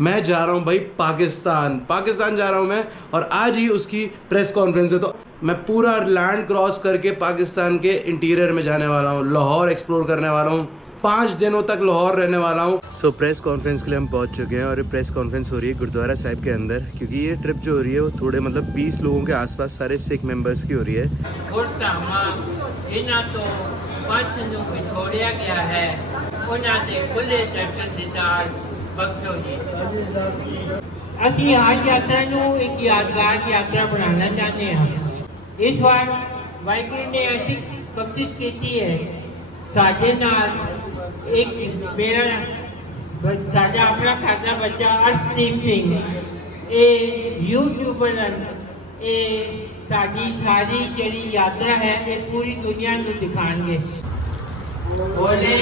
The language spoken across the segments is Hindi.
मैं जा रहा हूँ भाई पाकिस्तान जा रहा हूँ मैं, और आज ही उसकी प्रेस कॉन्फ्रेंस है। तो मैं पूरा लैंड क्रॉस करके पाकिस्तान के इंटीरियर में जाने वाला हूँ, लाहौर एक्सप्लोर करने वाला हूँ, 5 दिनों तक लाहौर रहने वाला हूँ। सो प्रेस कॉन्फ्रेंस के लिए हम पहुँच चुके हैं और ये प्रेस कॉन्फ्रेंस हो रही है गुरुद्वारा साहिब के अंदर, क्योंकि ये ट्रिप जो हो रही है वो थोड़े मतलब 20 लोगों के आसपास सारे सिख मेंबर्स की हो रही है। छोड़िया गया है खुले दर्शन दीदार बख्शो जी। ਅਸੀਂ आज यात्रा ਨੂੰ एक यादगार यात्रा बनाना चाहते हैं। इस बार वाहिगुरू ने ऐसी बख्शिश की है साडे नाल एक मेरा साडा अपना घर का बच्चा अर्शदीप सिंह ये यूट्यूबर ये साडी सारी जिहड़ी यात्रा है ये पूरी दुनिया को दिखाएंगे। बोले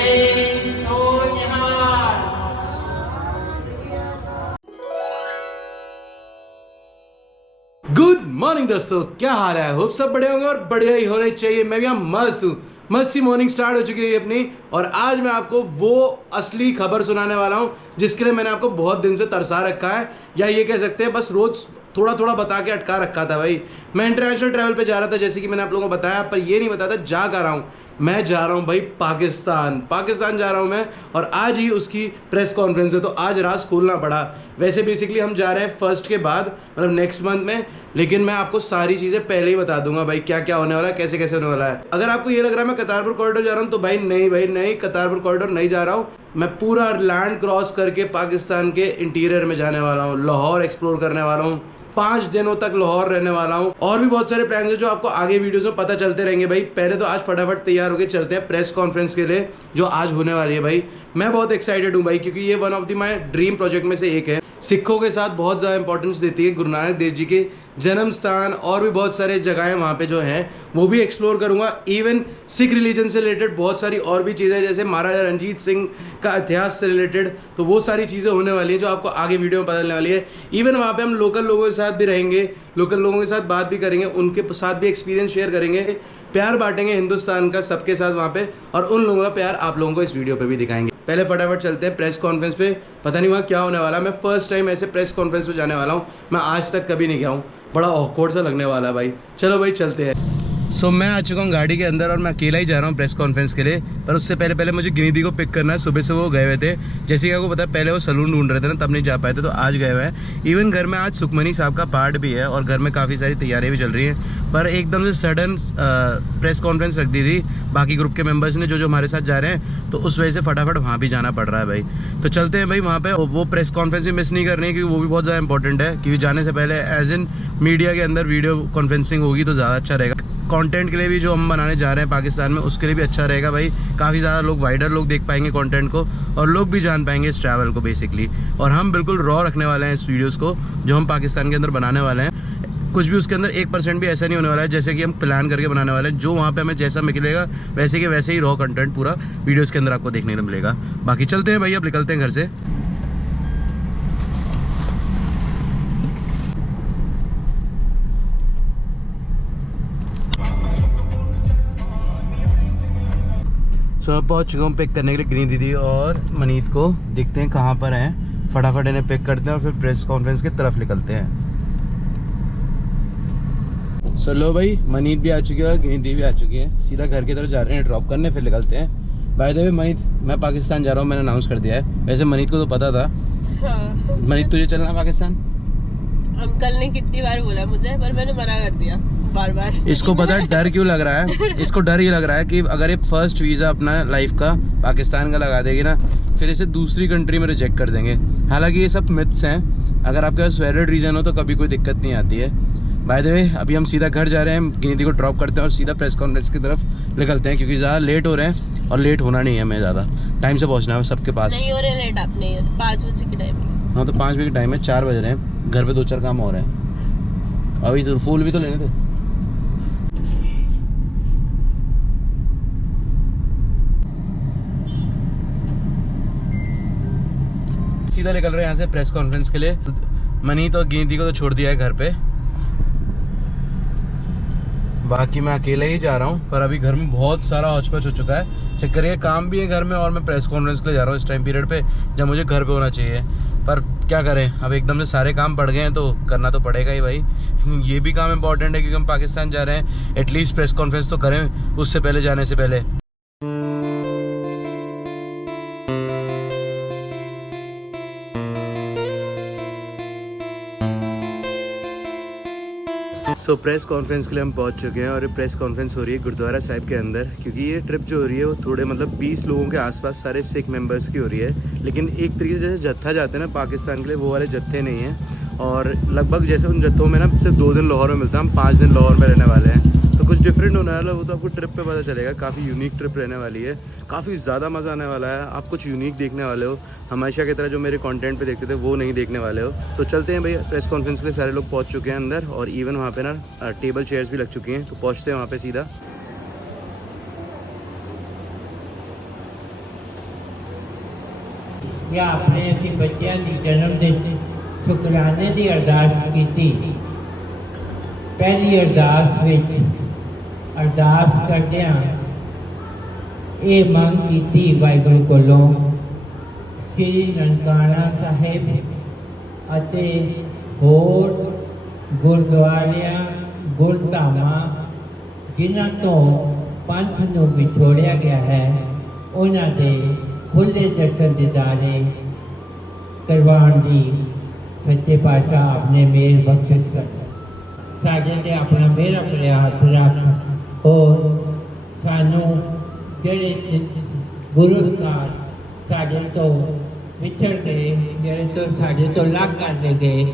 गुड मॉर्निंग दोस्तों, क्या हाल है? होप सब बढ़िया होंगे और बढ़िया ही होने चाहिए। मैं भी यहाँ मस्त हूँ। मस्त सी मॉर्निंग स्टार्ट हो चुकी है अपनी, और आज मैं आपको वो असली खबर सुनाने वाला हूँ जिसके लिए मैंने आपको बहुत दिन से तरसा रखा है, या ये कह सकते हैं बस रोज थोड़ा थोड़ा बता के अटका रखा था। भाई मैं इंटरनेशनल ट्रैवल पे जा रहा था, जैसे कि मैंने आप लोगों को बताया, पर ये नहीं बताया था जा कर रहा हूँ। मैं जा रहा हूँ भाई पाकिस्तान जा रहा हूँ मैं, और आज ही उसकी प्रेस कॉन्फ्रेंस है। तो आज राज खोलना पड़ा। वैसे बेसिकली हम जा रहे हैं फर्स्ट के बाद, मतलब नेक्स्ट मंथ में, लेकिन मैं आपको सारी चीज़ें पहले ही बता दूंगा भाई क्या क्या होने वाला है, कैसे कैसे होने वाला है। अगर आपको ये लग रहा है मैं करतारपुर कॉरिडोर जा रहा हूँ, तो भाई नहीं, करतारपुर कॉरिडोर नहीं जा रहा हूँ। मैं पूरा लैंड क्रॉस करके पाकिस्तान के इंटीरियर में जाने वाला हूँ, लाहौर एक्सप्लोर करने वाला हूँ, 5 दिनों तक लाहौर रहने वाला हूँ। और भी बहुत सारे प्लान है जो आपको आगे वीडियोस में पता चलते रहेंगे। भाई पहले तो आज फटाफट तैयार होकर चलते हैं प्रेस कॉन्फ्रेंस के लिए जो आज होने वाली है। भाई मैं बहुत एक्साइटेड हूँ भाई, क्योंकि ये one of the my dream project में से एक है। सिखों के साथ बहुत ज़्यादा इंपॉर्टेंस देती है गुरु नानक देव जी के जन्म स्थान, और भी बहुत सारे जगहें वहाँ पे जो हैं वो भी एक्सप्लोर करूँगा। इवन सिख रिलीजन से रिलेटेड बहुत सारी और भी चीज़ें, जैसे महाराजा रंजीत सिंह का इतिहास से रिलेटेड, तो वो सारी चीज़ें होने वाली हैं जो आपको आगे वीडियो में पता चलने वाली है। इवन वहाँ पे हम लोकल लोगों के साथ भी रहेंगे, लोकल लोगों के साथ बात भी करेंगे, उनके साथ भी एक्सपीरियंस शेयर करेंगे, प्यार बांटेंगे हिंदुस्तान का सबके साथ वहाँ पे, और उन लोगों का प्यार आप लोगों को इस वीडियो पे भी दिखाएंगे। पहले फटाफट चलते हैं प्रेस कॉन्फ्रेंस पे। पता नहीं वहाँ क्या होने वाला है। मैं फर्स्ट टाइम ऐसे प्रेस कॉन्फ्रेंस पे जाने वाला हूँ, मैं आज तक कभी नहीं गया हूँ। बड़ा ऑकवर्ड सा लगने वाला है भाई। चलो भाई चलते हैं। सो मैं आ चुका हूँ गाड़ी के अंदर, और मैं अकेला ही जा रहा हूँ प्रेस कॉन्फ्रेंस के लिए। पर उससे पहले मुझे गिनीदी को पिक करना है। सुबह से वो गए हुए थे, जैसे कि आपको पता है पहले वो सलून ढूंढ रहे थे ना, तब नहीं जा पाए थे, तो आज गए हुए हैं। इवन घर में आज सुखमनी साहब का पार्ट भी है, और घर में काफ़ी सारी तैयारियाँ भी चल रही हैं। पर एकदम से सडन प्रेस कॉन्फ्रेंस रख दी थी बाकी ग्रुप के मेम्बर्स ने जो हमारे साथ जा रहे हैं, तो उस वजह से फटाफट वहाँ भी जाना पड़ रहा है भाई। तो चलते हैं भाई वहाँ पे। वो प्रेस कॉन्फ्रेंस भी मिस नहीं करनी है, क्योंकि वो भी बहुत ज़्यादा इंपॉर्टेंट है। क्योंकि जाने से पहले एज इन मीडिया के अंदर वीडियो कॉन्फ्रेंसिंग होगी तो ज़्यादा अच्छा रहेगा। कंटेंट के लिए भी जो हम बनाने जा रहे हैं पाकिस्तान में, उसके लिए भी अच्छा रहेगा भाई। काफ़ी ज़्यादा लोग, वाइडर लोग देख पाएंगे कंटेंट को, और लोग भी जान पाएंगे इस ट्रैवल को बेसिकली। और हम बिल्कुल रॉ रखने वाले हैं इस वीडियोस को जो हम पाकिस्तान के अंदर बनाने वाले हैं। कुछ भी उसके अंदर 1% भी ऐसा नहीं होने वाला है जैसे कि हम प्लान करके बनाने वाले हैं। जो वहाँ पे हमें जैसा मिलेगा वैसे के वैसे ही रॉ कंटेंट पूरा वीडियोज़ के अंदर आपको देखने को मिलेगा। बाकी चलते हैं भाई, अब निकलते हैं घर से। सो मैं पहुँच चुका हूँ पिक करने के लिए ग्रीन दीदी और मनीत को। देखते हैं कहाँ पर हैं, फटाफट इन्हें पिक करते हैं और फिर प्रेस कॉन्फ्रेंस की तरफ निकलते हैं। चलो भाई, मनीत भी आ चुकी है और ग्रीन दीदी भी आ चुकी है। सीधा घर की तरफ जा रहे हैं ड्रॉप करने, फिर निकलते हैं। बाय द वे मनीत, मैं पाकिस्तान जा रहा हूँ, मैंने अनाउंस कर दिया है। वैसे मनीत को तो पता था। हाँ। मनीत तुझे चलना पाकिस्तान? अंकल ने कितनी बार बोला मुझे, पर मैंने मना कर दिया बार। इसको पता है डर क्यों लग रहा है? इसको डर ये लग रहा है कि अगर ये फर्स्ट वीज़ा अपना लाइफ का पाकिस्तान का लगा देगी ना, फिर इसे दूसरी कंट्री में रिजेक्ट कर देंगे। हालांकि ये सब मिथ्स हैं। अगर आपके पास वैलिड रीज़न हो तो कभी कोई दिक्कत नहीं आती है। बाय द वे अभी हम सीधा घर जा रहे हैं, गिनीदी को ड्रॉप करते हैं और सीधा प्रेस कॉन्फ्रेंस की तरफ निकलते हैं, क्योंकि ज़्यादा लेट हो रहे हैं और लेट होना नहीं है हमें, ज़्यादा टाइम से पहुँचना है सबके पास। नहीं हो रहे लेट आप, नहीं 5 बजे की टाइम है। हाँ तो 5 बजे का टाइम है, 4 बज रहे हैं। घर पे 2-4 काम हो रहे हैं। अभी तो फूल भी तो लेने थे। सीधा निकल रहे हैं यहाँ से प्रेस कॉन्फ्रेंस के लिए। मनीत और गिनती को तो छोड़ दिया है घर पे, बाकी मैं अकेले ही जा रहा हूँ। पर अभी घर में बहुत सारा हौच-पौच हो चुका है। चक्कर ये काम भी है घर में, और मैं प्रेस कॉन्फ्रेंस के लिए जा रहा हूँ इस टाइम पीरियड पे जब मुझे घर पे होना चाहिए। पर क्या करें, अब एकदम से सारे काम पड़ गए हैं तो करना तो पड़ेगा ही भाई। ये भी काम इम्पोर्टेंट है क्योंकि हम पाकिस्तान जा रहे हैं, एटलीस्ट प्रेस कॉन्फ्रेंस तो करें उससे पहले, जाने से पहले। सो प्रेस कॉन्फ्रेंस के लिए हम पहुंच चुके हैं और ये प्रेस कॉन्फ्रेंस हो रही है गुरुद्वारा साहिब के अंदर, क्योंकि ये ट्रिप जो हो रही है वो थोड़े मतलब 20 लोगों के आसपास सारे सिख मेंबर्स की हो रही है। लेकिन एक तरीके से जैसे जत्था जाते हैं ना पाकिस्तान के लिए, वो वाले जत्थे नहीं हैं। और लगभग जैसे उन जत्थों में ना सिर्फ 2 दिन लाहौर में मिलता है, हम 5 दिन लाहौर में रहने वाले हैं, तो कुछ डिफरेंट होने वाला है। वो तो आपको ट्रिप पे पता चलेगा। काफ़ी यूनिक ट्रिप रहने वाली है, काफ़ी ज़्यादा मज़ा आने वाला है। आप कुछ यूनिक देखने वाले हो, हमेशा की तरह जो मेरे कंटेंट पे देखते थे वो नहीं देखने वाले हो। तो चलते हैं भाई, प्रेस कॉन्फ्रेंस के लिए सारे लोग पहुंच चुके हैं अंदर, और इवन वहाँ पे ना टेबल चेयर्स भी लग चुकी हैं, तो पहुँचते हैं वहाँ पे सीधा। या अपने ਅਸੀਂ ਬੱਚਿਆਂ ਦੀ ਜਨਮ ਦੇ ਸ਼ੁਕਰਾਨੇ ਦੀ ਅਰਦਾਸ ਕੀਤੀ। ਪਹਿਲੀ ਅਰਦਾਸ ਵਿੱਚ ਅਰਦਾਸ ਕਰਦਿਆਂ ਇਹ ਮੰਗ ਕੀਤੀ ਵਾਹਿਗੁਰੂ ਕੋਲੋਂ, ਸ੍ਰੀ ਨਨਕਾਣਾ ਸਾਹਿਬ ਅਤੇ ਹੋਰ ਗੁਰਦੁਆਰਿਆਂ ਗੁਰਧਾਮਾਂ ਜਿਨ੍ਹਾਂ ਤੋਂ ਪੰਥ ਨੂੰ ਵਿਛੋੜਿਆ ਗਿਆ ਹੈ, ਉਹਨਾਂ ਦੇ ਖੁੱਲ੍ਹੇ ਦਰਸ਼ਨ ਦਿਦਾਰੇ ਕਰਵਾਉਣ ਦੀ ਸੱਚੇ ਪਾਤਸ਼ਾਹ ਆਪਣੇ ਮਿਹਰ ਬਖਸ਼ਿਸ਼ ਕਰ। ਸਾਡੇ 'ਤੇ ਆਪਣਾ ਮਿਹਰ ਆਪਣੇ ਹੱਥ ਰੱਖ। ਔਰ ਸਾਨੂੰ ਜਿਹੜੇ ਗੁਰੂ ਸਾਹਿਬ ਸਾਡੇ ਤੋਂ ਵਿਛੜ ਗਏ, ਜਿਹੜੇ ਤੋਂ ਸਾਡੇ ਤੋਂ ਅਲੱਗ ਕਰਦੇ ਗਏ,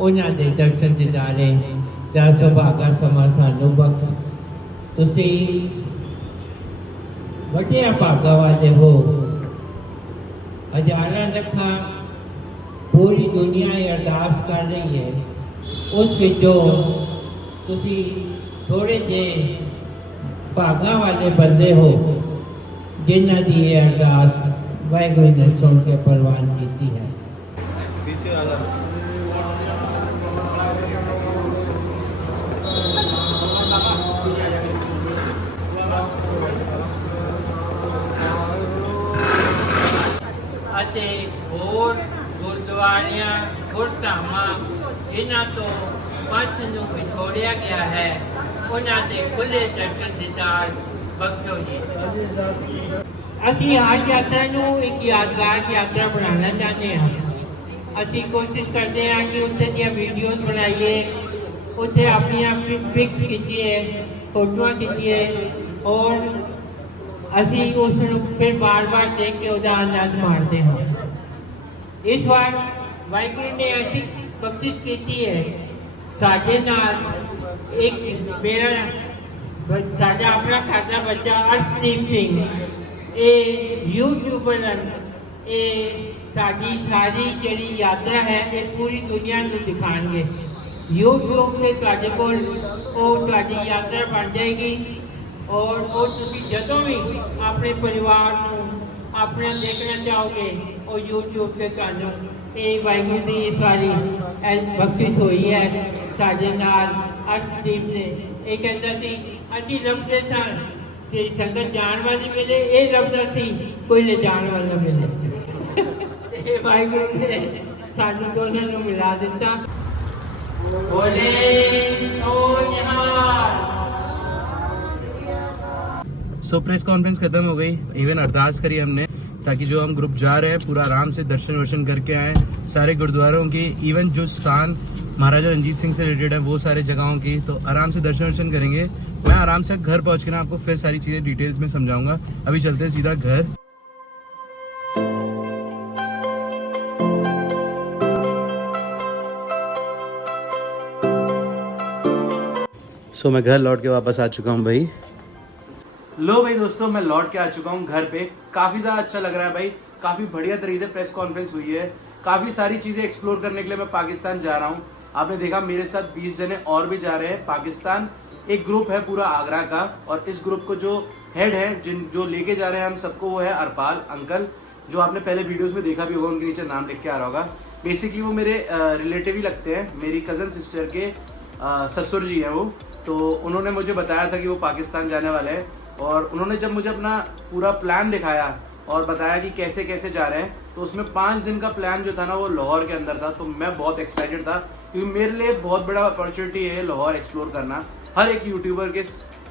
ਉਹਨਾਂ ਦੇ ਦਰਸ਼ਨ ਦਿਦਾਰੇ ਦਾ ਸੁਭਾਗਾ ਸਮਾਂ ਸਾਨੂੰ ਬਖਸ਼। ਤੁਸੀਂ ਵੱਡੇ ਭਾਗਾਂ ਵਾਲੇ ਹੋ। हजारां लखां पूरी दुनिया ये अरदास कर रही है, उस विचों तुसी थोड़े जे भागां वाले बंदे हो जिन्हां दी ये अरदास वाहिगुरू ने सुन के परवान की है। पीछे आ जा। ਅਤੇ ਹੋਰ ਗੁਰਦੁਆਰਿਆਂ ਗੁਰਧਾਮਾਂ ਇਹਨਾਂ ਤੋਂ ਪੰਥ ਨੂੰ ਵਿਛੋੜਿਆ ਗਿਆ ਹੈ, ਉਹਨਾਂ ਦੇ ਖੁੱਲ੍ਹੇ ਦਰਸ਼ਨ ਦੀਦਾਰ ਬਖਸ਼ੋ ਜੀ। ਅਸੀਂ ਆਜ ਯਾਤਰਾ ਨੂੰ ਇੱਕ ਯਾਦਗਾਰ ਯਾਤਰਾ ਬਣਾਉਣਾ ਚਾਹੁੰਦੇ ਹਾਂ। ਅਸੀਂ ਕੋਸ਼ਿਸ਼ ਕਰਦੇ ਹਾਂ ਕਿ ਉੱਥੇ ਦੀਆਂ ਵੀਡੀਓਜ਼ ਬਣਾਈਏ, ਉੱਥੇ ਆਪਣੀਆਂ ਪਿਕਸ ਖਿੱਚੀਏ, ਫੋਟੋਆਂ ਖਿੱਚੀਏ, ਔਰ ਅਸੀਂ ਉਸ ਨੂੰ ਫਿਰ ਬਾਰ-ਬਾਰ ਦੇਖ ਕੇ ਉਹਦਾ ਆਨੰਦ ਮਾਣਦੇ ਹਾਂ। ਇਸ ਵਾਰ ਵਾਹਿਗੁਰੂ ਨੇ ਐਸੀ ਬਖਸ਼ਿਸ਼ ਕੀਤੀ ਹੈ, ਸਾਡੇ ਨਾਲ ਇੱਕ ਮੇਰਾ ਸਾਡਾ ਆਪਣਾ ਘਰ ਦਾ ਬੱਚਾ ਅਰਸ਼ਦੀਪ ਸਿੰਘ, ਇਹ ਯੂਟਿਊਬਰ ਹਨ। ਇਹ ਸਾਡੀ ਸਾਰੀ ਜਿਹੜੀ ਯਾਤਰਾ ਹੈ ਇਹ ਪੂਰੀ ਦੁਨੀਆ ਨੂੰ ਦਿਖਾਣਗੇ। YouTube 'ਤੇ ਤੁਹਾਡੇ ਕੋਲ ਉਹ ਤੁਹਾਡੀ ਯਾਤਰਾ ਬਣ ਜਾਏਗੀ, और वो तुसी जदों भी अपने परिवार नूं अपना देखना चाहोगे और यूट्यूब पे तुहानूं ये वाहिगुरू दी इस वारी बख्शिश हुई है। साडे नाल अर्शदीप ने ये कहता सी असीं लभदे सां कि संगत जाण वाली मिले, ये लभदा सी कोई ले जाण वाला मिले। ये वाहिगुरू ने सानूं दोनों नूं मिला दिता। बोले सो निहाल। सो प्रेस कॉन्फ्रेंस खत्म हो गई, इवन अरदास करी हमने ताकि जो हम ग्रुप जा रहे हैं पूरा आराम से दर्शन वर्शन करके आए सारे गुरुद्वारों की, इवन जो स्थान महाराजा रंजीत सिंह से रिलेटेड है वो सारे जगहों की, तो आराम से दर्शन वर्शन करेंगे। मैं आराम से घर पहुंच के ना आपको फिर सारी चीज़ें डिटेल्स में समझाऊंगा। अभी चलते हैं सीधा घर। सो मैं घर लौट के वापस आ चुका हूँ भाई। लो भाई दोस्तों, मैं लौट के आ चुका हूँ घर पे। काफ़ी ज़्यादा अच्छा लग रहा है भाई, काफ़ी बढ़िया तरीके से प्रेस कॉन्फ्रेंस हुई है। काफ़ी सारी चीज़ें एक्सप्लोर करने के लिए मैं पाकिस्तान जा रहा हूँ। आपने देखा मेरे साथ 20 जने और भी जा रहे हैं पाकिस्तान। एक ग्रुप है पूरा आगरा का, और इस ग्रुप को जो हेड है जो लेके जा रहे हैं हम सबको, वो है अरपाल अंकल, जो आपने पहले वीडियोज़ में देखा भी होगा, उनके नीचे नाम लिख के आ रहा होगा। बेसिकली वो मेरे रिलेटिव ही लगते हैं, मेरी कज़न सिस्टर के ससुर जी हैं वो। तो उन्होंने मुझे बताया था कि वो पाकिस्तान जाने वाले हैं, और उन्होंने जब मुझे अपना पूरा प्लान दिखाया और बताया कि कैसे कैसे जा रहे हैं। तो उसमें 5 दिन का प्लान जो था ना वो लाहौर के अंदर था। तो मैं बहुत एक्साइटेड था क्योंकि मेरे लिए बहुत बड़ा अपॉर्चुनिटी है लाहौर एक्सप्लोर करना। हर एक यूट्यूबर के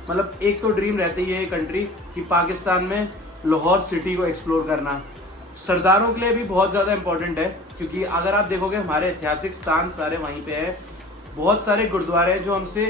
मतलब एक तो ड्रीम रहती है ये कंट्री कि पाकिस्तान में लाहौर सिटी को एक्सप्लोर करना। सरदारों के लिए भी बहुत ज़्यादा इंपॉर्टेंट है क्योंकि अगर आप देखोगे हमारे ऐतिहासिक स्थान सारे वहीं पे है। बहुत सारे गुरुद्वारे हैं जो हमसे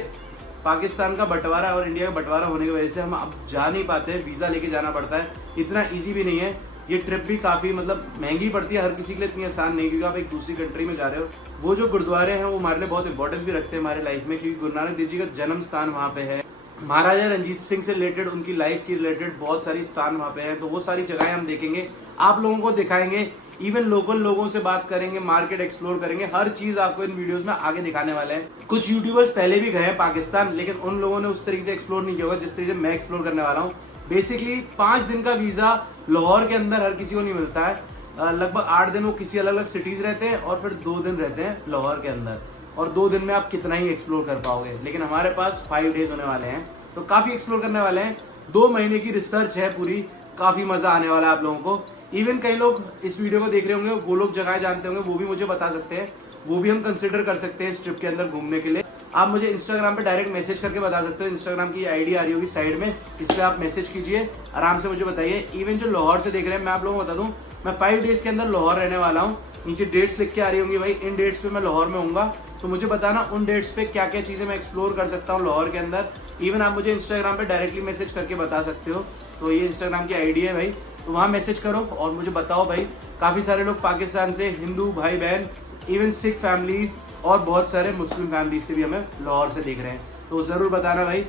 पाकिस्तान का बंटवारा और इंडिया का बंटवारा होने की वजह से हम अब जा नहीं पाते, वीज़ा लेके जाना पड़ता है। इतना ईजी भी नहीं है, ये ट्रिप भी काफ़ी मतलब महंगी पड़ती है, हर किसी के लिए इतनी आसान नहीं क्योंकि आप एक दूसरी कंट्री में जा रहे हो। वो जो गुरुद्वारे हैं वो हमारे लिए बहुत इंपॉर्टेंस भी रखते हैं हमारे लाइफ में क्योंकि गुरु नानक देव जी का जन्म स्थान वहाँ पे है। महाराजा रंजीत सिंह से रिलेटेड उनकी लाइफ की रिलेटेड बहुत सारी स्थान वहाँ पे हैं। तो वो सारी जगहें हम देखेंगे, आप लोगों को दिखाएंगे, इवन लोकल लोगों से बात करेंगे, मार्केट एक्सप्लोर करेंगे, हर चीज आपको इन वीडियोस में आगे दिखाने वाले हैं। कुछ यूट्यूबर्स पहले भी गए हैं पाकिस्तान, लेकिन उन लोगों ने उस तरीके से एक्सप्लोर नहीं किया होगा जिस तरीके से मैं एक्सप्लोर करने वाला हूँ। बेसिकली 5 दिन का वीजा लाहौर के अंदर हर किसी को नहीं मिलता है। लगभग 8 दिन वो किसी अलग अलग सिटीज रहते हैं और फिर 2 दिन रहते हैं लाहौर के अंदर। और 2 दिन में आप कितना ही एक्सप्लोर कर पाओगे, लेकिन हमारे पास 5 डेज होने वाले हैं तो काफी एक्सप्लोर करने वाले हैं। 2 महीने की रिसर्च है पूरी, काफी मजा आने वाला है आप लोगों को। इवन कई लोग इस वीडियो को देख रहे होंगे, वो लोग जगह जानते होंगे, वो भी मुझे बता सकते हैं, वो भी हम कंसिडर कर सकते हैं इस ट्रिप के अंदर घूमने के लिए। आप मुझे इंस्टाग्राम पे डायरेक्ट मैसेज करके बता सकते हो। इंस्टाग्राम की आईडी आ रही होगी साइड में, इस पर आप मैसेज कीजिए, आराम से मुझे बताइए। इवन जो लाहौर से देख रहे हैं, मैं आप लोगों को बता दूं, मैं 5 डेज के अंदर लाहौर रहने वाला हूँ। नीचे डेट्स लिख के आ रही होंगी भाई, इन डेट्स पे मैं लाहौर में हूँगा। तो मुझे बताना उन डेट्स पे क्या क्या चीजें मैं एक्सप्लोर कर सकता हूँ लाहौर के अंदर। इवन आप मुझे इंस्टाग्राम पे डायरेक्टली मैसेज करके बता सकते हो। तो ये इंस्टाग्राम की आईडी है भाई, तो वहाँ मैसेज करो और मुझे बताओ भाई। काफी सारे लोग पाकिस्तान से, हिंदू भाई बहन, इवन सिख फैमिलीज और बहुत सारे मुस्लिम फैमिलीज से भी हमें लाहौर से देख रहे हैं। तो जरूर बताना भाई।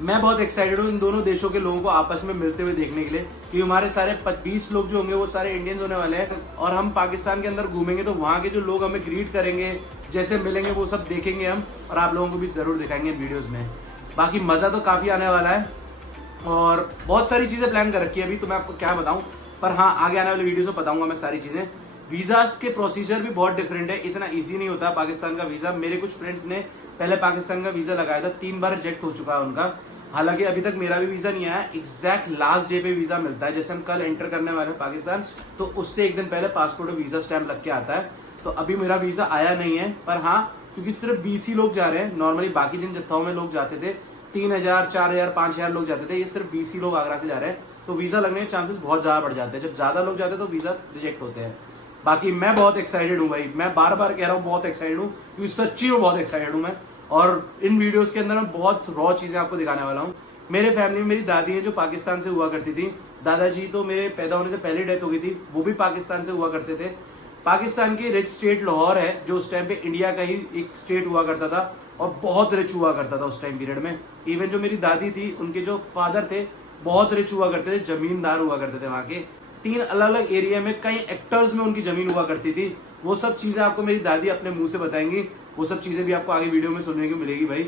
मैं बहुत एक्साइटेड हूँ इन दोनों देशों के लोगों को आपस में मिलते हुए देखने के लिए, क्योंकि हमारे सारे 20 लोग जो होंगे वो सारे इंडियंस होने वाले हैं। और हम पाकिस्तान के अंदर घूमेंगे तो वहाँ के जो लोग हमें ग्रीट करेंगे, जैसे मिलेंगे, वो सब देखेंगे हम और आप लोगों को भी जरूर दिखाएंगे वीडियोज में। बाकी मजा तो काफी आने वाला है और बहुत सारी चीजें प्लान कर रखी है अभी, तो मैं आपको क्या बताऊं, पर हाँ आगे आने वाले वीडियोस में बताऊंगा मैं सारी चीजें। वीजास के प्रोसीजर भी बहुत डिफरेंट है, इतना इजी नहीं होता पाकिस्तान का वीजा। मेरे कुछ फ्रेंड्स ने पहले पाकिस्तान का वीजा लगाया था, 3 बार रिजेक्ट हो चुका है उनका। हालांकि अभी तक मेरा भी वीजा नहीं आया। एग्जैक्ट लास्ट डे पे वीजा मिलता है, जैसे हम कल एंटर करने वाले हैं पाकिस्तान, तो उससे 1 दिन पहले पासपोर्ट और वीजा स्टैंप लग के आता है। तो अभी मेरा वीजा आया नहीं है, पर हाँ क्योंकि सिर्फ 20 ही लोग जा रहे हैं। नॉर्मली बाकी जिन जत्थाओं में लोग जाते थे 3000, 4000, 5000 लोग जाते थे, ये सिर्फ 20 ही लोग आगरा से जा रहे हैं। तो वीजा लगने के चांसेस बहुत ज्यादा बढ़ जाते हैं। जब ज्यादा लोग जाते हैं तो वीजा रिजेक्ट होते हैं। बाकी मैं बहुत एक्साइटेड हूँ भाई, मैं बार बार कह रहा हूँ बहुत एक्साइटेड हूँ, क्योंकि सच्ची में बहुत एक्साइटेड हूँ मैं। और इन वीडियोस के अंदर मैं बहुत रॉ चीजें आपको दिखाने वाला हूँ। मेरे फैमिली में मेरी दादी है जो पाकिस्तान से हुआ करती थी। दादाजी तो मेरे पैदा होने से पहले डेथ हो गई थी, वो भी पाकिस्तान से हुआ करते थे। पाकिस्तान की रिच स्टेट लाहौर है, जो उस टाइम पे इंडिया का ही एक स्टेट हुआ करता था और बहुत रिच हुआ करता था उस टाइम पीरियड में। इवन जो मेरी दादी थी, उनके जो फादर थे बहुत रिच हुआ करते थे, जमींदार हुआ करते थे वहाँ के। 3 अलग अलग एरिया में कई एक्टर्स में उनकी जमीन हुआ करती थी। वो सब चीजें आपको मेरी दादी अपने मुंह से बताएंगी, वो सब चीजें भी आपको आगे वीडियो में सुनने को मिलेगी भाई।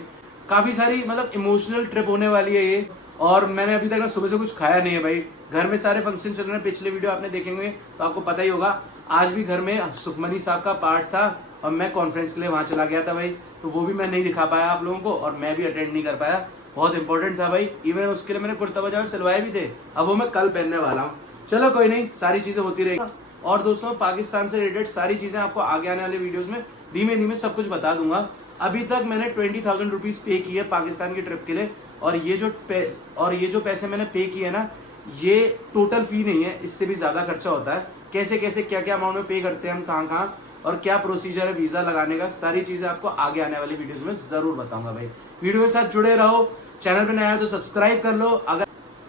काफी सारी मतलब इमोशनल ट्रिप होने वाली है ये। और मैंने अभी तक ना सुबह से कुछ खाया नहीं है भाई, घर में सारे फंक्शन चल रहे हैं। पिछले वीडियो आपने देखेंगे तो आपको पता ही होगा। आज भी घर में सुखमनी साहब का पार्ट था और मैं कॉन्फ्रेंस के लिए वहां चला गया था भाई, तो वो भी मैं नहीं दिखा पाया आप लोगों को और मैं भी अटेंड नहीं कर पाया। बहुत इंपॉर्टेंट था भाई, इवन उसके लिए मैंने कुर्ता पजामा सिलवाए भी थे, अब वो मैं कल पहनने वाला हूँ। चलो कोई नहीं, सारी चीजें होती रहेगी। और दोस्तों पाकिस्तान से रिलेटेड सारी चीजें आपको आगे आने वाले वीडियोस में धीमे धीमे सब कुछ बता दूंगा। अभी तक मैंने 20,000 रुपीज पे किए पाकिस्तान की ट्रिप के लिए, और ये जो पैसे मैंने पे किए ना, ये टोटल फी नहीं है, इससे भी ज्यादा खर्चा होता है। कैसे कैसे क्या क्या अमाउंट में पे करते हैं हम, कहाँ और क्या प्रोसीजर है वीजा लगाने का, सारी चीजें आपको आगे आने वाली वीडियोस में जरूर बताऊंगा भाई। वीडियो के साथ जुड़े रहो, चैनल पे नया है तो सब्सक्राइब कर लो।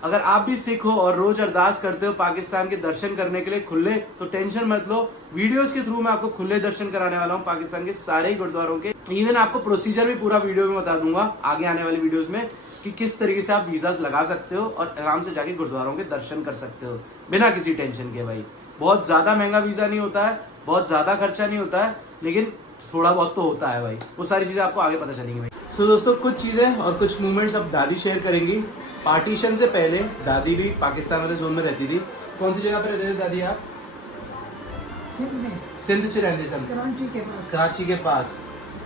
अगर आप भी सिख हो और रोज अरदास करते हो पाकिस्तान के दर्शन करने के लिए खुले, तो टेंशन मत लो, वीडियोस के थ्रू मैं आपको खुले दर्शन कराने वाला हूँ पाकिस्तान के सारे ही गुरुद्वारों के। इवन आपको प्रोसीजर भी पूरा वीडियो में बता दूंगा आगे आने वाली वीडियोस में कि किस तरीके से आप वीजास लगा सकते हो और आराम से जाके गुरुद्वारों के दर्शन कर सकते हो बिना किसी टेंशन के भाई। बहुत ज्यादा महंगा वीजा नहीं होता है, बहुत ज्यादा खर्चा नहीं होता है, लेकिन थोड़ा बहुत तो होता है भाई। वो सारी चीजें आपको आगे पता चलेंगी भाई। सो दोस्तों कुछ चीजें और कुछ मूवमेंट्स अब दादी शेयर करेंगी। पार्टीशन से पहले दादी भी पाकिस्तान वाले जोन में रहती थी। कौन सी जगह पे रहते थे दादी आप? सिंध में, सिंध से रहते थे, कराची के पास। कराची के पास,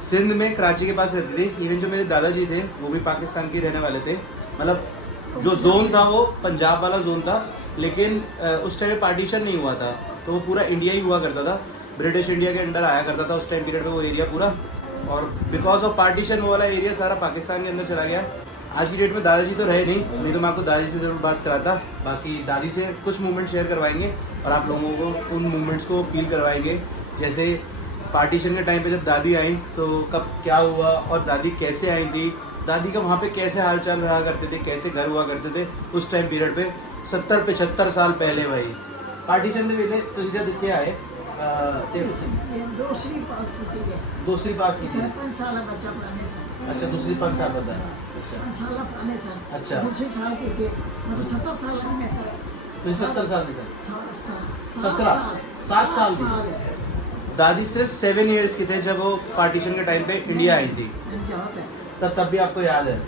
सिंध में कराची के पास रहती थी। इवन जो मेरे दादाजी थे वो भी पाकिस्तान के रहने वाले थे। मतलब जो जोन था वो पंजाब वाला जोन था, लेकिन उस टाइम पार्टीशन नहीं हुआ था, तो वो पूरा इंडिया ही हुआ करता था, ब्रिटिश इंडिया के अंडर आया करता था उस टाइम पीरियड में वो एरिया पूरा। और बिकॉज ऑफ पार्टीशन वो वाला एरिया सारा पाकिस्तान के अंदर चला गया। आज की डेट में दादाजी तो रहे नहीं तो मैं आपको दादाजी से ज़रूर बात कराता। बाकी दादी से कुछ मूवमेंट शेयर करवाएंगे और आप लोगों को उन मूवमेंट्स को फील करवाएंगे। जैसे पार्टीशन के टाइम पे जब दादी आई तो कब क्या हुआ और दादी कैसे आई थी, दादी का वहाँ पे कैसे हाल चाल रहा करते थे, कैसे घर हुआ करते थे उस टाइम पीरियड पे 70-75 साल पहले। भाई पार्टीशन के वेले तुझे जब दिखे आए दूसरी पास की थी दूसरी पास की थी। 5 साल बच्चा पढ़ने से। अच्छा दूसरी 5 साल पता है। 5 साल पढ़ने से। अच्छा। दूसरी साल की थी मतलब 70 साल में सर। तुझे 70 साल की थी। 7 साल की। दादी सिर्फ 7 इयर्स की थे जब वो पार्टीशन के टाइम पे इंडिया आई थी। तब भी आपको याद है।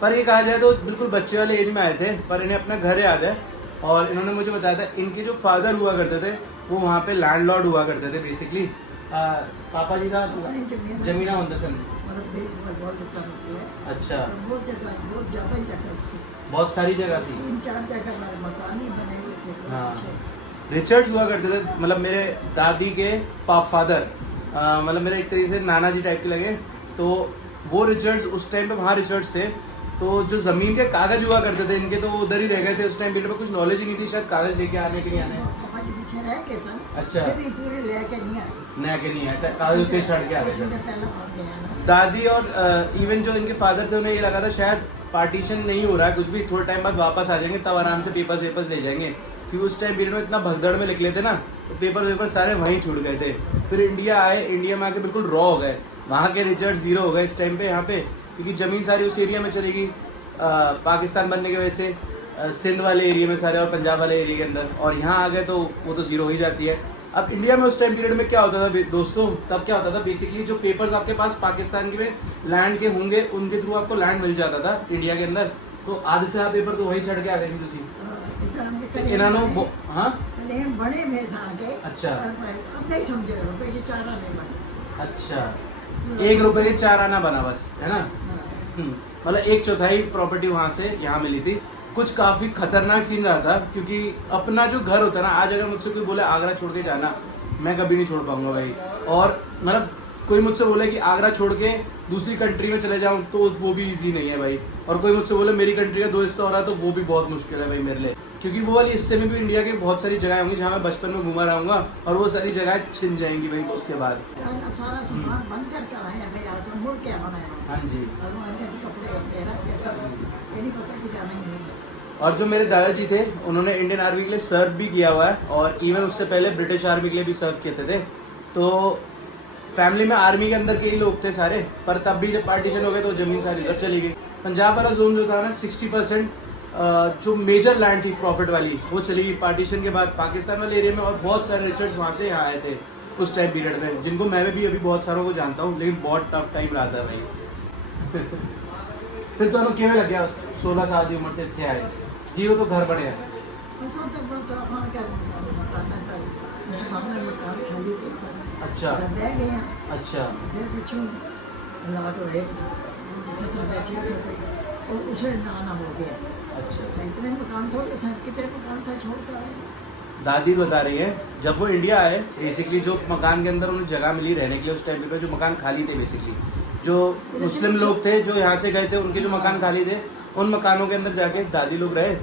पर ये कहा जाए तो बिल्कुल बच्चे वाले एज में आए थे, पर इन्हें अपना घर याद है। और इन्होंने मुझे बताया था इनके जो फादर हुआ करते थे वो वहाँ पे लैंडलॉर्ड हुआ करते थे बेसिकली। पापा जी का जमीना मुंतसन। अच्छा। बहुत सारी जगह थी। 3-4 जगह मकान ही बने हुए थे। हाँ। रिचर्ड्स हुआ करते थे, मतलब मेरे दादी के फादर, मतलब मेरे एक तरीके से नाना जी टाइप के लगे। तो वो रिचर्ड्स उस टाइम पे वहाँ रिचर्ड्स थे। तो जो जमीन के कागज हुआ करते थे इनके, तो वो उधर ही रह गए थे उस टाइम पीरियड में। कुछ नॉलेज ही नहीं थी शायद कागज लेके आने के नहीं आने। पीछे रह के सन। अच्छा। पूरे लेके नहीं आए। नया के नहीं आया, कागज पे छड़ के आ गए थे। पहला पहुंच गया ना। दादी और इवन जो इनके फादर थे उन्हें ये लगा था शायद पार्टीशन नहीं हो रहा है कुछ भी, थोड़े टाइम बाद वापस आ जाएंगे तब आराम से पेपर्स ले जाएंगे। क्योंकि उस टाइम पीरियड में इतना भगदड़ में निकले थे ना, तो पेपर सारे वहीं छूट गए थे। फिर इंडिया आए, इंडिया में आके बिल्कुल रॉ हो गए। वहाँ के रिचर्ड जीरो हो गए इस टाइम पे यहाँ पे, क्योंकि ज़मीन सारी उस एरिया में चली गई पाकिस्तान बनने की वजह से। सिंध वाले एरिया में सारे और पंजाब वाले एरिया के अंदर, और यहाँ आ गए तो वो तो जीरो हो ही जाती है। अब इंडिया में उस टाइम पीरियड में क्या होता था दोस्तों, तब क्या होता था बेसिकली जो पेपर्स आपके पास पाकिस्तान के में लैंड के होंगे उनके थ्रू आपको लैंड मिल जाता था इंडिया के अंदर। तो आधे से आधे पेपर तो वही चढ़ के आ गए थे। इन्होंने हाँ बड़े मेरे था के। अच्छा। अब नहीं समझे रुपए के 4 आने बने। अच्छा 1 रुपए के 4 आना बना बस, है ना। मतलब 1/4 प्रॉपर्टी वहाँ से यहाँ मिली थी। कुछ काफ़ी खतरनाक सीन रहा था, क्योंकि अपना जो घर होता है ना, आज अगर मुझसे कोई बोले आगरा छोड़ के जाना, मैं कभी नहीं छोड़ पाऊंगा भाई। और मतलब कोई मुझसे बोले कि आगरा छोड़ के दूसरी कंट्री में चले जाऊं तो वो भी इजी नहीं है भाई। और कोई मुझसे बोले मेरी कंट्री का 2 हिस्सा हो रहा है तो वो भी बहुत मुश्किल है भाई मेरे लिए। क्योंकि वो वाली हिस्से में भी इंडिया के बहुत सारी जगह होंगी जहाँ मैं बचपन में घुमा रहूँगा, और वो सारी जगह छिन जाएंगी भाई उसके बाद। सारा सामान बंद करके आए हैं भाई, आज मुड़ के बनाया। हाँ जी। भगवान के कपड़े वगैरह के सब ये नहीं पता कि जाना ही नहीं। और जो मेरे दादाजी थे उन्होंने इंडियन आर्मी के लिए सर्व भी किया हुआ है, और इवन उससे पहले ब्रिटिश आर्मी के लिए भी सर्व किए थे। तो फैमिली में आर्मी के अंदर के ही लोग थे सारे। पर तब भी जब पार्टीशन हो गए तो ज़मीन सारी उधर चली गई। पंजाब वाला जोन जो था ना 60% जो मेजर लैंड थी प्रॉफिट वाली वो चली गई पार्टीशन के बाद पाकिस्तान वाले एरिया में। और बहुत सारे रिचर्ड्स वहाँ से यहाँ आए थे उस टाइम पीरियड में, जिनको मैं भी अभी बहुत सारों को जानता हूँ, लेकिन बहुत टफ टाइम रहा था भाई। फिर तो केवे लग गया 16 साल की उम्र से थे आए जीरो तो घर बने हैं। अच्छा अच्छा। फिर पीछे लौट हो गए जिसे तो बैठे थे और उसे नाना हो गया। अच्छा। इतने मकान थोड़े से कितने मकान था छोड़ता है। दादी बता रही है जब वो इंडिया आए बेसिकली जो मकान के अंदर उन्हें जगह मिली रहने के लिए उस टाइम पे, जो मकान खाली थे बेसिकली, जो मुस्लिम लोग थे जो यहाँ से गए थे उनके जो मकान खाली थे उन मकानों के अंदर जाके दादी लोग रहे।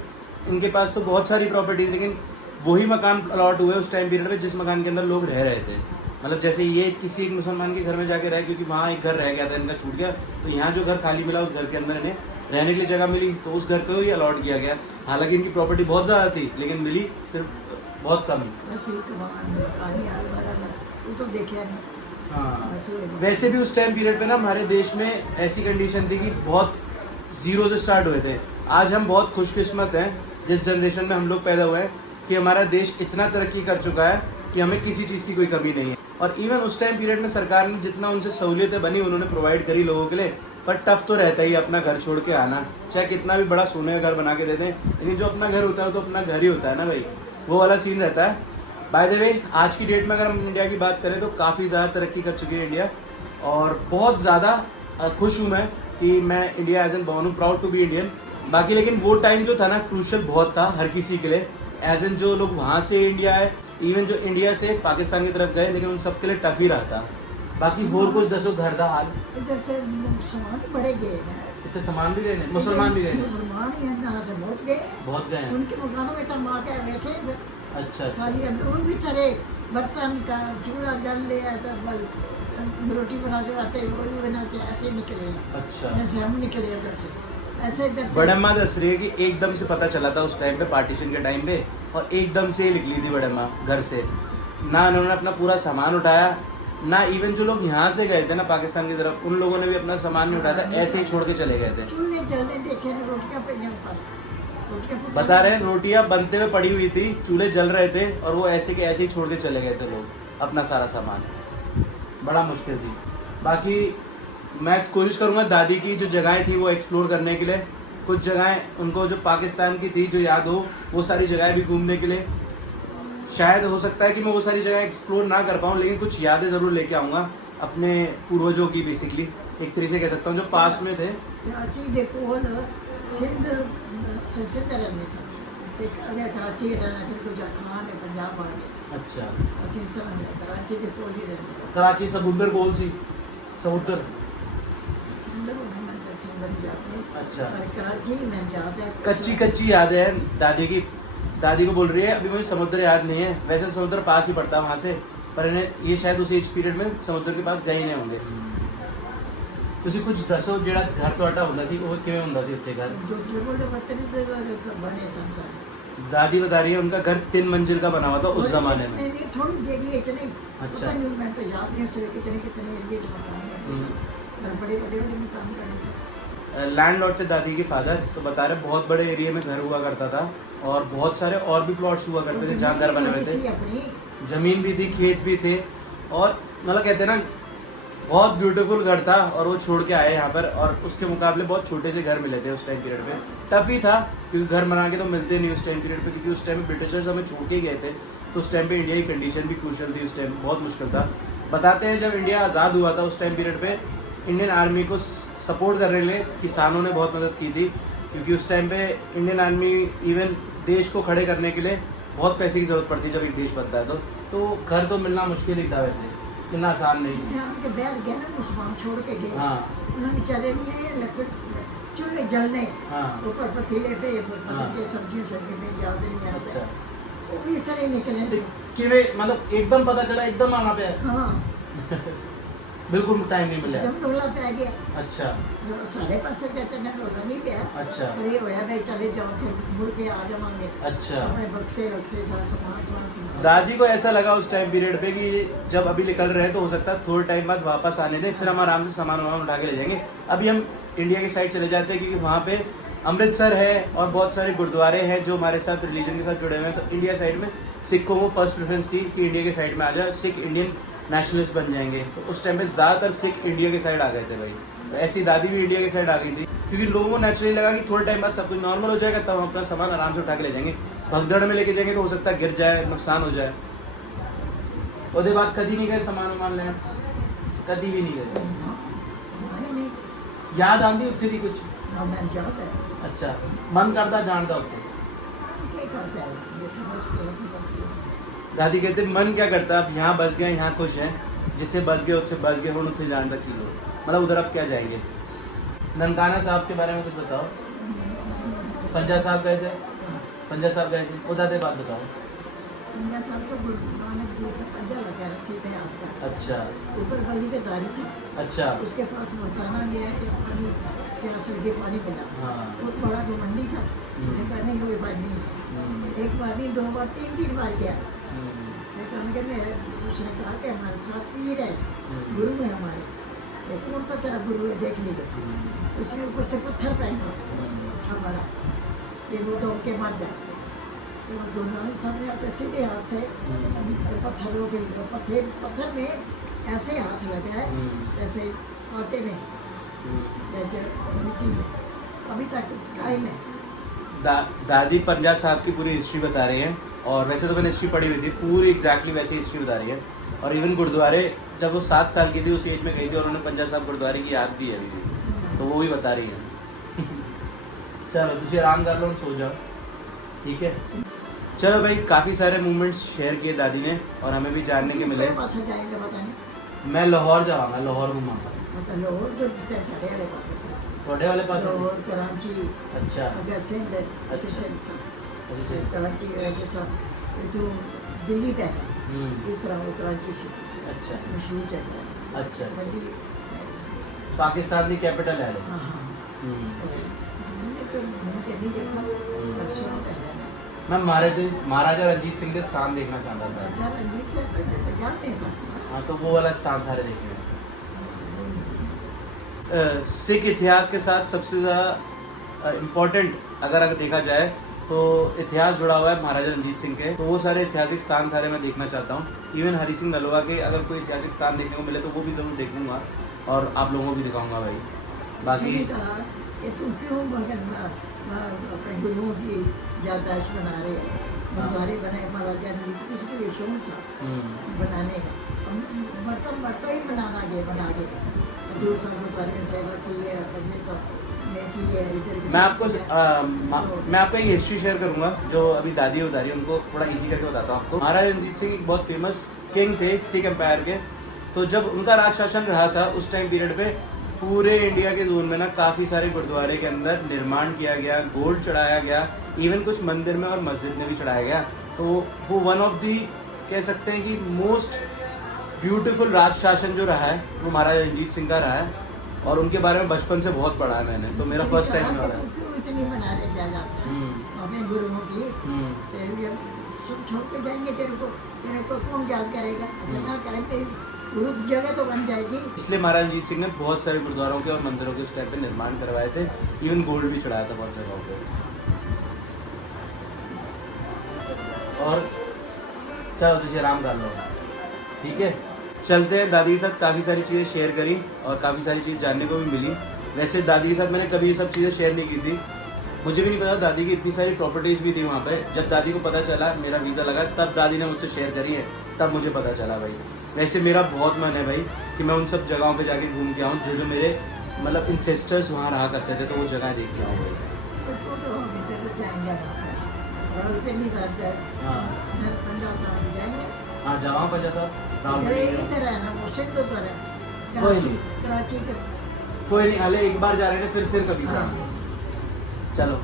इनके पास तो बहुत सारी प्रॉपर्टी, लेकिन वही मकान अलॉट हुए उस टाइम पीरियड में जिस मकान के अंदर लोग रह रहे थे। मतलब जैसे ये किसी एक मुसलमान के घर में जाके रहे, क्योंकि वहाँ एक घर रह गया था इनका छूट गया, तो यहाँ जो घर खाली मिला उस घर के अंदर इन्हें रहने के लिए जगह मिली, तो उस घर को ही अलॉट किया गया। हालांकि इनकी प्रॉपर्टी बहुत ज़्यादा थी लेकिन मिली सिर्फ बहुत कम। तो देखा नहीं। हाँ वैसे भी उस टाइम पीरियड पे ना हमारे देश में ऐसी कंडीशन थी कि बहुत ज़ीरो से स्टार्ट हुए थे। आज हम बहुत खुशकिस्मत हैं जिस जनरेशन में हम लोग पैदा हुए हैं कि हमारा देश इतना तरक्की कर चुका है कि हमें किसी चीज़ की कोई कमी नहीं है। और इवन उस टाइम पीरियड में सरकार ने जितना उनसे सहूलियतें बनी उन्होंने प्रोवाइड करी लोगों के लिए। पर टफ तो रहता ही अपना घर छोड़ के आना, चाहे कितना भी बड़ा सोने का घर बना के दे दें, लेकिन जो अपना घर होता है तो अपना घर ही होता है ना भाई, वो वाला सीन रहता है। बाय द वे आज की डेट में अगर हम इंडिया की बात करें तो काफ़ी ज़्यादा तरक्की कर चुकी है इंडिया, और बहुत ज़्यादा खुश हूँ मैं कि मैं इंडिया एज एन बॉर्न हूँ, प्राउड टू बी इंडियन। बाकी लेकिन वो टाइम जो था ना क्रूशल बहुत था हर किसी के लिए, एज एन जो लोग वहाँ से इंडिया आए, इवन जो इंडिया से पाकिस्तान की तरफ गए, लेकिन उन सबके लिए टफ ही रहा था। बाकी और कुछ दसो घर का हाल। इधर से मुसलमान बड़े गए हैं, इतने सामान भी गए ने, मुसलमान भी गए ने, मुसलमान ही यहाँ से बहुत गए हैं। उनके मकानों में तब माँ के बैठे अच्छा अच्छा खाली अंदर भी चले, बर्तन का चूल्हा जल ले आया था, रोटी बनाते बनाते वो भी बनाते, ऐसे निकले अच्छा। जैसे हम निकले उधर से, ऐसे इधर से। बड़म्मा दस रही है कि एकदम से पता चला था उस टाइम पे, पार्टीशन के टाइम पे, और एकदम से ही निकली थी बड़म्मा घर से। ना उन्होंने अपना पूरा सामान उठाया, ना इवन जो लोग यहाँ से गए थे ना पाकिस्तान की तरफ, उन लोगों ने भी अपना सामान नहीं उठाया था, ऐसे ही छोड़ के चले गए थे। चूल्हे जलने देखे, रोटियां पे बता रहे हैं रोटियां बनते हुए पड़ी हुई थी, चूल्हे जल रहे थे, और वो ऐसे के ऐसे ही छोड़ के चले गए थे लोग अपना सारा सामान। बड़ा मुश्किल थी। बाकी मैं कोशिश करूँगा दादी की जो जगहें थी वो एक्सप्लोर करने के लिए, कुछ जगहें उनको जो पाकिस्तान की थी जो याद हो, वो सारी जगहें भी घूमने के लिए। शायद हो सकता है कि मैं वो सारी जगह एक्सप्लोर ना कर पाऊँ, लेकिन कुछ यादें ज़रूर लेके आऊँगा अपने पूर्वजों की, बेसिकली एक तरीके से कह सकता हूँ, जो पास्ट में थे। कराची देखो ना, सिंध से रहने से अगर कराची रहना फिर कुछ खान है पंजाब आ गए। अच्छा, ਅਸੀਂ ਇਸ ਤਰ੍ਹਾਂ ਹੈ कराची के कोल ही रहने से कराची समुद्र कोल सी, समुद्र। सुंदर मंदिर सुंदर जाते। अच्छा। और कराची में जाते कच्ची कच्ची याद है दादी की। दादी को बोल रही है अभी मुझे समुद्र याद नहीं है, वैसे समुद्र पास ही पड़ता है वहाँ से, पर इन्हें ये शायद उस एज पीरियड में समुद्र के पास गए नहीं होंगे। ਤੁਸੀਂ ਕੁਝ ਦੱਸੋ ਜਿਹੜਾ ਘਰ ਤੁਹਾਡਾ ਹੁੰਦਾ ਸੀ ਉਹ ਕਿਵੇਂ ਹੁੰਦਾ ਸੀ ਉੱਥੇ ਘਰ? जो जो बोले बतरी से बने संसार। दादी बता रही है उनका घर 3 मंजिल का बना हुआ था उस जमाने में। नहीं थोड़ी एरिया च नहीं। अच्छा। पता नहीं, मैं तो याद नहीं उसे कितने कितने एरिया च मकान बने, बड़े बड़े बड़े मकान बने से। लैंडलॉर्ड थे दादी के फादर, तो बता रहे बहुत बड़े एरिया में घर हुआ करता था, और बहुत सारे और भी प्लॉट्स हुआ करते थे जहाँ घर बने हुए थे। अपनी जमीन भी थी, खेत भी थे, और मतलब कहते हैं ना बहुत ब्यूटीफुल घर था, और वो छोड़ के आए यहाँ पर, और उसके मुकाबले बहुत छोटे से घर मिले थे उस टाइम पीरियड पे। टफ ही था क्योंकि घर बना के तो मिलते नहीं उस टाइम पीरियड पे, क्योंकि उस टाइम पे ब्रिटिशर्स हमें छोड़ के गए थे, तो उस टाइम पे इंडिया की कंडीशन भी क्रूशल थी, उस टाइम बहुत मुश्किल था। बताते हैं जब इंडिया आज़ाद हुआ था उस टाइम पीरियड पे, इंडियन आर्मी को सपोर्ट करने के लिए किसानों ने बहुत मदद की थी, क्योंकि उस टाइम पे इंडियन आर्मी इवन देश को खड़े करने के लिए बहुत पैसे की ज़रूरत पड़ती जब एक देश बनता है तो घर तो मिलना मुश्किल ही था, वैसे इतना आसान नहीं। ध्यान के बैठ गए ना, मुसलमान छोड़ के गए। हाँ उन्होंने चले नहीं आए, लकड़ चूल्हे जलने, हाँ ऊपर पतीले पे हाँ। सब्जियों में याद नहीं मेरा अच्छा। वो भी सरे निकले। कि मतलब एकदम पता चला एकदम आना पे हाँ बिल्कुल टाइम नहीं मिला। एकदम डोला पै गया। अच्छा साढ़े पास कहते हैं डोला नहीं पाया। अच्छा ये होया भाई चले जाओ फिर मुड़ के आ जावांगे। अच्छा। अपने बक्से बक्से सारा सामान संभाल। दादी को ऐसा लगा उस टाइम पीरियड पे कि जब अभी निकल रहे हैं तो हो सकता है थोड़े टाइम बाद वापस आने दें, फिर हम आराम से सामान वामान उठा के ले जाएंगे। अभी हम इंडिया की साइड चले जाते हैं, क्योंकि वहाँ पे अमृतसर है और बहुत सारे गुरुद्वारे हैं जो हमारे साथ रिलीजन के साथ जुड़े हुए हैं। तो इंडिया साइड में सिखों को फर्स्ट प्रेफरेंस थी कि इंडिया के साइड में आ जाए, सिख इंडियन नेशनलिस्ट बन जाएंगे। तो उस टाइम पे ज़्यादातर सिख इंडिया के साइड आ गए थे भाई। तो ऐसी दादी भी इंडिया की साइड आ गई थी, क्योंकि लोगों को नेचुरली लगा कि थोड़े टाइम बाद सब कुछ नॉर्मल हो जाएगा, तब हम अपना सामान आराम से उठा के ले जाएंगे। भगदड़ में लेके जाएंगे तो हो सकता है गिर जाए, नुकसान हो जाए। उसके बाद कभी नहीं गए सामान वामान लेने, कभी भी नहीं गए। याद आती उत्थे दी कुछ? मैं जाता है अच्छा, मन करता जानता उत्थे? क्या करता है देखो बस के दादी कहते मन क्या करता, अब यहाँ बस गए, यहाँ खुश हैं, जितने बस गए उत्थे बस गए, उत्थे जान तक की लो, मतलब उधर अब क्या जाएंगे। ननकाना साहब के बारे में कुछ बताओ। पंजा साहब कैसे? पंजा साहब कैसे? वो दादे बात बताओ। पंजा साहब तो गुरु नानक देव का पंजा लगा है सीधे हाथ का। अच्छा ऊपर बली के दारी थी। अच्छा। उसके पास मरदाना गया कि पानी प्यास लगे पानी पिला। हाँ। बहुत बड़ा घमंडी था, मुझे कहने हुए पानी एक बार नहीं 2 बार 3 बार गया। कहने के मैं उसने कहा कि हमारे साथ पीर है, गुरु है हमारे, लेकिन कौन सा तेरा गुरु है देख लीजिए। उसने ऊपर से पत्थर पहना अच्छा बड़ा, ये वो दौड़ के मर जाए। तो गुरु नानक साहब ने अपने सीधे हाथ से पत्थरों के पत्थर में ऐसे हाथ लगा है जैसे आटे में जैसे मिट्टी में, अभी तक कायम है। दादी पंजा साहब की पूरी हिस्ट्री बता रही हैं, और वैसे तो मैंने हिस्ट्री पढ़ी हुई थी, पूरी एग्जैक्टली वैसी हिस्ट्री बता रही है। और इवन गुरुद्वारे जब वो 7 साल की थी उस एज में गई थी, और उन्होंने पंजा साहब गुरुद्वारे की याद भी है अभी भी, तो वो भी बता रही है। चलो तुझे आराम कर लो, सो जाओ, ठीक है। चलो भाई, काफ़ी सारे मूवमेंट्स शेयर किए दादी ने और हमें भी जानने के मिले। पास जाएंगे पता नहीं, मैं लाहौर जाऊँगा, लाहौर घूमाऊंगा। मतलब लाहौर तो साढ़े वाले पास है, थोड़े वाले पास है? लाहौर कराची अच्छा अगर सिंध ऐसे सिंध अच्छा। कराची राजस्थान ये तो दिल्ली तक है, हम्म, इस तरह वो कराची से अच्छा मशहूर जगह है। अच्छा। बड़ी पाकिस्तान की कैपिटल है। हाँ हाँ हम्म, हमने तो घूम के नहीं देखा, पर शौक है। मैं महाराजा रंजीत सिंह के स्थान देखना चाहता था। राजा रंजीत से पंजाब में था। हाँ, तो वो वाला स्थान सारे देखे हैं। सिख इतिहास के साथ सबसे ज़्यादा इम्पोर्टेंट अगर देखा जाए तो इतिहास जुड़ा हुआ है महाराजा रंजीत सिंह के, तो वो सारे ऐतिहासिक स्थान सारे मैं देखना चाहता हूँ। इवन हरी सिंह नलवा के अगर कोई ऐतिहासिक स्थान देखने को मिले तो वो भी ज़रूर देखूंगा और आप लोगों को भी दिखाऊंगा भाई। बाकी किसी ने कहा कि तुम क्यों मगर अपने गुरुओं की याददाश्त बना रहे हो, गुरुद्वारे बनाए महाराजा रंजीत, किसी को ये शौक था बनाने का, मतलब ही बनाना गए बना गए हजूर साहब गुरुद्वारे में सेवा की है, अपने साथ ने की है इधर की मैं आपको तो मैं आपको एक हिस्ट्री शेयर करूंगा जो अभी दादी बता रही है, उनको थोड़ा इजी करके बताता हूँ आपको। महाराजा रंजीत सिंह एक बहुत फेमस किंग थे सिख एम्पायर के। तो जब उनका राज शासन रहा था उस टाइम पीरियड पे पूरे इंडिया के जोन में ना काफ़ी सारे गुरुद्वारे के अंदर निर्माण किया गया, गोल्ड चढ़ाया गया, इवन कुछ मंदिर में और मस्जिद में भी चढ़ाया गया। तो वो वन ऑफ दी कह सकते हैं कि मोस्ट ब्यूटीफुल राज शासन जो रहा है वो महाराजा रंजीत सिंह का रहा है और उनके बारे में बचपन से बहुत पढ़ा है मैंने, तो मेरा फर्स्ट टाइम कहा होने वाला कि है। तुम क्यों इतनी बना रहे जायदाद अपने गुरुओं की, तेरे ये सब छोड़ के जाएंगे, तेरे को कौन याद करेगा, जगह करेंगे गुरु की जगह तो बन जाएगी। इसलिए महाराजा रंजीत सिंह ने बहुत सारे गुरुद्वारों के और मंदिरों के उस टाइम पे निर्माण करवाए थे, इवन गोल्ड भी चढ़ाया था बहुत जगहों पे। और चलो तुझे आराम कर लो, ठीक है। चलते हैं। दादी के साथ काफ़ी सारी चीज़ें शेयर करी और काफ़ी सारी चीज़ जानने को भी मिली। वैसे दादी के साथ मैंने कभी ये सब चीज़ें शेयर नहीं की थी, मुझे भी नहीं पता दादी की इतनी सारी प्रॉपर्टीज़ भी थी वहाँ पे। जब दादी को पता चला मेरा वीज़ा लगा तब दादी ने मुझसे शेयर करी है, तब मुझे पता चला भाई। वैसे मेरा बहुत मन है भाई कि मैं उन सब जगहों पे जाके घूम के आऊँ जो जो मेरे मतलब इंसेस्टर्स वहाँ रहा करते थे, तो वो जगह देख के आऊँ भाई। तो हम इधर जाएंगे और फिर नहीं कर जाए हाँ 15 साल जाएंगे। हाँ, जवां पंजा साहब इधर इधर है ना, वो सिंध उधर है, कराची कराची के कोई नहीं, हाले एक बार जा रहे थे फिर कभी हाँ। चलो।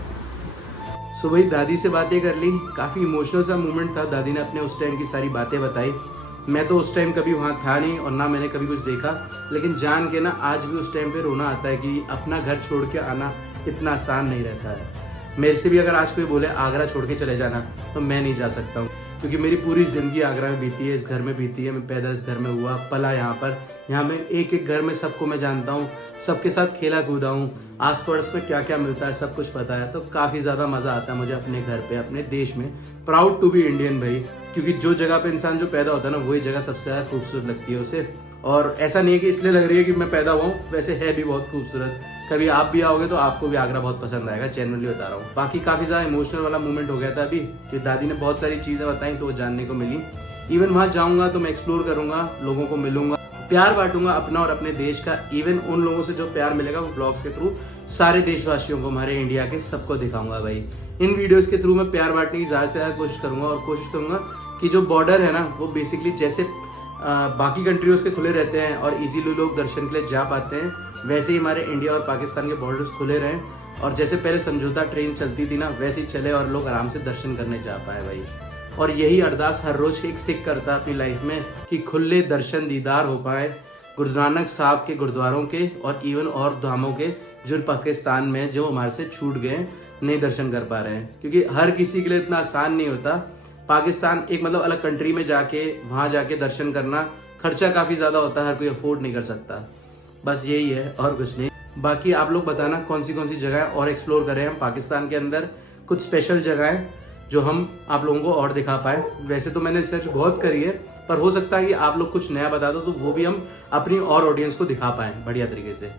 सो भाई दादी से बातें कर ली, काफ़ी इमोशनल सा मोमेंट था। दादी ने अपने उस टाइम की सारी बातें बताई। मैं तो उस टाइम कभी वहाँ था नहीं और ना मैंने कभी कुछ देखा, लेकिन जान के ना आज भी उस टाइम पे रोना आता है कि अपना घर छोड़ के आना इतना आसान नहीं रहता है। मेरे से भी अगर आज कोई बोले आगरा छोड़ के चले जाना तो मैं नहीं जा सकता हूँ, क्योंकि मेरी पूरी ज़िंदगी आगरा में बीती है, इस घर में बीती है। मैं पैदा इस घर में हुआ, पला यहाँ पर। यहाँ मैं एक एक घर में सबको मैं जानता हूँ, सबके साथ खेला कूदा हूँ, आस पड़ोस में क्या क्या मिलता है सब कुछ पता है। तो काफ़ी ज़्यादा मज़ा आता है मुझे अपने घर पे, अपने देश में। प्राउड टू बी इंडियन भाई, क्योंकि जो जगह पे इंसान जो पैदा होता है ना वही जगह सबसे ज़्यादा खूबसूरत लगती है उसे। और ऐसा नहीं है कि इसलिए लग रही है कि मैं पैदा हुआ हूँ, वैसे है भी बहुत खूबसूरत। कभी आप भी आओगे तो आपको भी आगरा बहुत पसंद आएगा, जेन्युइनली बता रहा हूँ। बाकी काफ़ी ज़्यादा इमोशनल वाला मोमेंट हो गया था अभी कि दादी ने बहुत सारी चीज़ें बताई तो वो जानने को मिली। इवन वहाँ जाऊँगा तो मैं एक्सप्लोर करूँगा, लोगों को मिलूंगा, प्यार बांटूंगा अपना और अपने देश का। इवन उन लोगों से जो प्यार मिलेगा वो ब्लॉग्स के थ्रू सारे देशवासियों को, हमारे इंडिया के सबको दिखाऊंगा भाई। इन वीडियोस के थ्रू मैं प्यार बांटने की ज़्यादा से ज़्यादा कोशिश करूंगा और कोशिश करूंगा कि जो बॉर्डर है ना वो बेसिकली जैसे बाकी कंट्रीज के खुले रहते हैं और इजीली लोग दर्शन के लिए जा पाते हैं, वैसे ही हमारे इंडिया और पाकिस्तान के बॉर्डर्स खुले रहें। और जैसे पहले समझौता ट्रेन चलती थी ना वैसे ही चले और लोग आराम से दर्शन करने जा पाए भाई। और यही अरदास हर रोज एक सिख करता है अपनी लाइफ में कि खुले दर्शन दीदार हो पाए गुरु नानक साहब के गुरुद्वारों के और इवन और धामों के जो पाकिस्तान में जो हमारे से छूट गए, नहीं दर्शन कर पा रहे हैं। क्योंकि हर किसी के लिए इतना आसान नहीं होता। पाकिस्तान एक मतलब अलग कंट्री में जाके वहाँ जाके दर्शन करना खर्चा काफ़ी ज़्यादा होता है, हर कोई अफोर्ड नहीं कर सकता। बस यही है और कुछ नहीं। बाकी आप लोग बताना कौन सी जगह और एक्सप्लोर करें हम पाकिस्तान के अंदर, कुछ स्पेशल जगह जो हम आप लोगों को और दिखा पाए। वैसे तो मैंने रिसर्च बहुत करी है, पर हो सकता है कि आप लोग कुछ नया बता दो तो वो भी हम अपनी और ऑडियंस को दिखा पाएँ बढ़िया तरीके से।